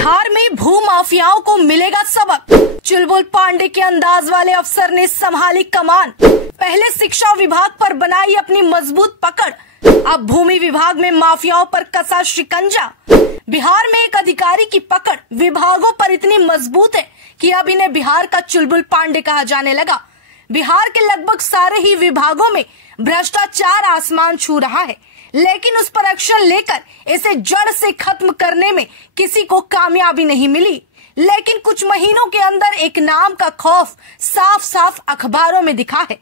बिहार में भू माफियाओं को मिलेगा सबक। चुलबुल पांडे के अंदाज वाले अफसर ने संभाली कमान। पहले शिक्षा विभाग पर बनाई अपनी मजबूत पकड़, अब भूमि विभाग में माफियाओं पर कसा शिकंजा। बिहार में एक अधिकारी की पकड़ विभागों पर इतनी मजबूत है कि अब इन्हें बिहार का चुलबुल पांडे कहा जाने लगा। बिहार के लगभग सारे ही विभागों में भ्रष्टाचार आसमान छू रहा है, लेकिन उस पर एक्शन लेकर इसे जड़ से खत्म करने में किसी को कामयाबी नहीं मिली। लेकिन कुछ महीनों के अंदर एक नाम का खौफ साफ साफ अखबारों में दिखा है।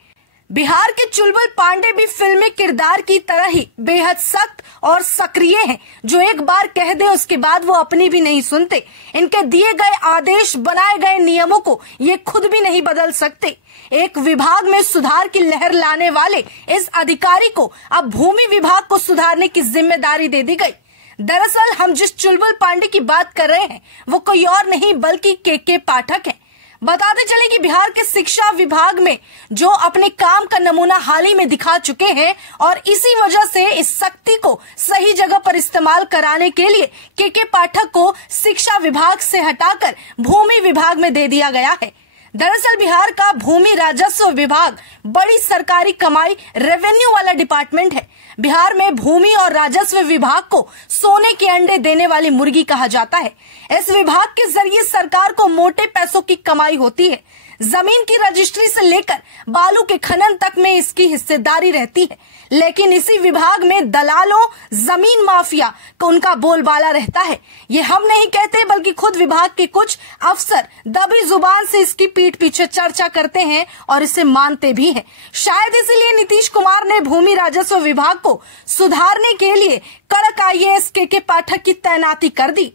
बिहार के चुलबुल पांडे भी फिल्मी किरदार की तरह ही बेहद सख्त और सक्रिय हैं, जो एक बार कह दे उसके बाद वो अपनी भी नहीं सुनते। इनके दिए गए आदेश, बनाए गए नियमों को ये खुद भी नहीं बदल सकते। एक विभाग में सुधार की लहर लाने वाले इस अधिकारी को अब भूमि विभाग को सुधारने की जिम्मेदारी दे दी गई। दरअसल हम जिस चुलबुल पांडे की बात कर रहे हैं वो कोई और नहीं बल्कि के पाठक है। बताते चले कि बिहार के शिक्षा विभाग में जो अपने काम का नमूना हाल ही में दिखा चुके हैं और इसी वजह से इस शक्ति को सही जगह पर इस्तेमाल कराने के लिए के पाठक को शिक्षा विभाग से हटाकर भूमि विभाग में दे दिया गया है। दरअसल बिहार का भूमि राजस्व विभाग बड़ी सरकारी कमाई रेवेन्यू वाला डिपार्टमेंट है। बिहार में भूमि और राजस्व विभाग को सोने के अंडे देने वाली मुर्गी कहा जाता है। इस विभाग के जरिए सरकार को मोटे पैसों की कमाई होती है। जमीन की रजिस्ट्री से लेकर बालू के खनन तक में इसकी हिस्सेदारी रहती है। लेकिन इसी विभाग में दलालों, जमीन माफिया को उनका बोलबाला रहता है। ये हम नहीं कहते बल्कि खुद विभाग के कुछ अफसर दबी जुबान से इसकी पीठ पीछे चर्चा करते हैं और इसे मानते भी हैं। शायद इसीलिए नीतीश कुमार ने भूमि राजस्व विभाग को सुधारने के लिए कड़क आईएएस के पाठक की तैनाती कर दी।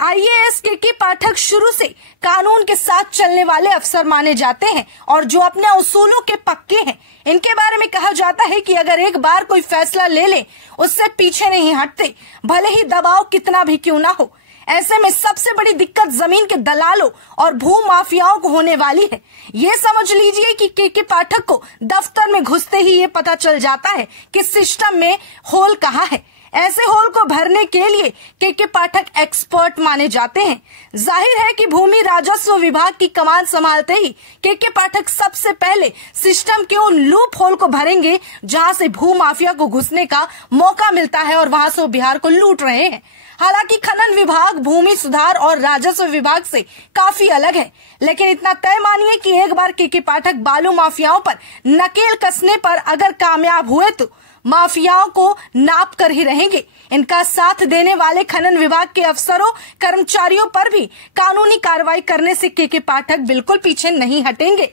आईएएस के पाठक शुरू से कानून के साथ चलने वाले अफसर माने जाते हैं और जो अपने उसूलों के पक्के हैं। इनके बारे में कहा जाता है कि अगर एक बार कोई फैसला ले ले उससे पीछे नहीं हटते, भले ही दबाव कितना भी क्यों ना हो। ऐसे में सबसे बड़ी दिक्कत जमीन के दलालों और भू माफियाओं को होने वाली है। ये समझ लीजिए कि के पाठक को दफ्तर में घुसते ही ये पता चल जाता है कि सिस्टम में होल कहाँ है। ऐसे होल को भरने के लिए के पाठक एक्सपर्ट माने जाते हैं। जाहिर है कि भूमि राजस्व विभाग की कमान संभालते ही के पाठक सबसे पहले सिस्टम के उन लूप होल को भरेंगे जहां से भू माफिया को घुसने का मौका मिलता है और वहां से वो बिहार को लूट रहे हैं। हालांकि खनन विभाग भूमि सुधार और राजस्व विभाग से काफी अलग है, लेकिन इतना तय मानिए कि एक बार के पाठक बालू माफियाओं पर नकेल कसने पर अगर कामयाब हुए तो माफियाओं को नाप कर ही रहेंगे। इनका साथ देने वाले खनन विभाग के अफसरों, कर्मचारियों पर भी कानूनी कार्रवाई करने से के पाठक बिल्कुल पीछे नहीं हटेंगे।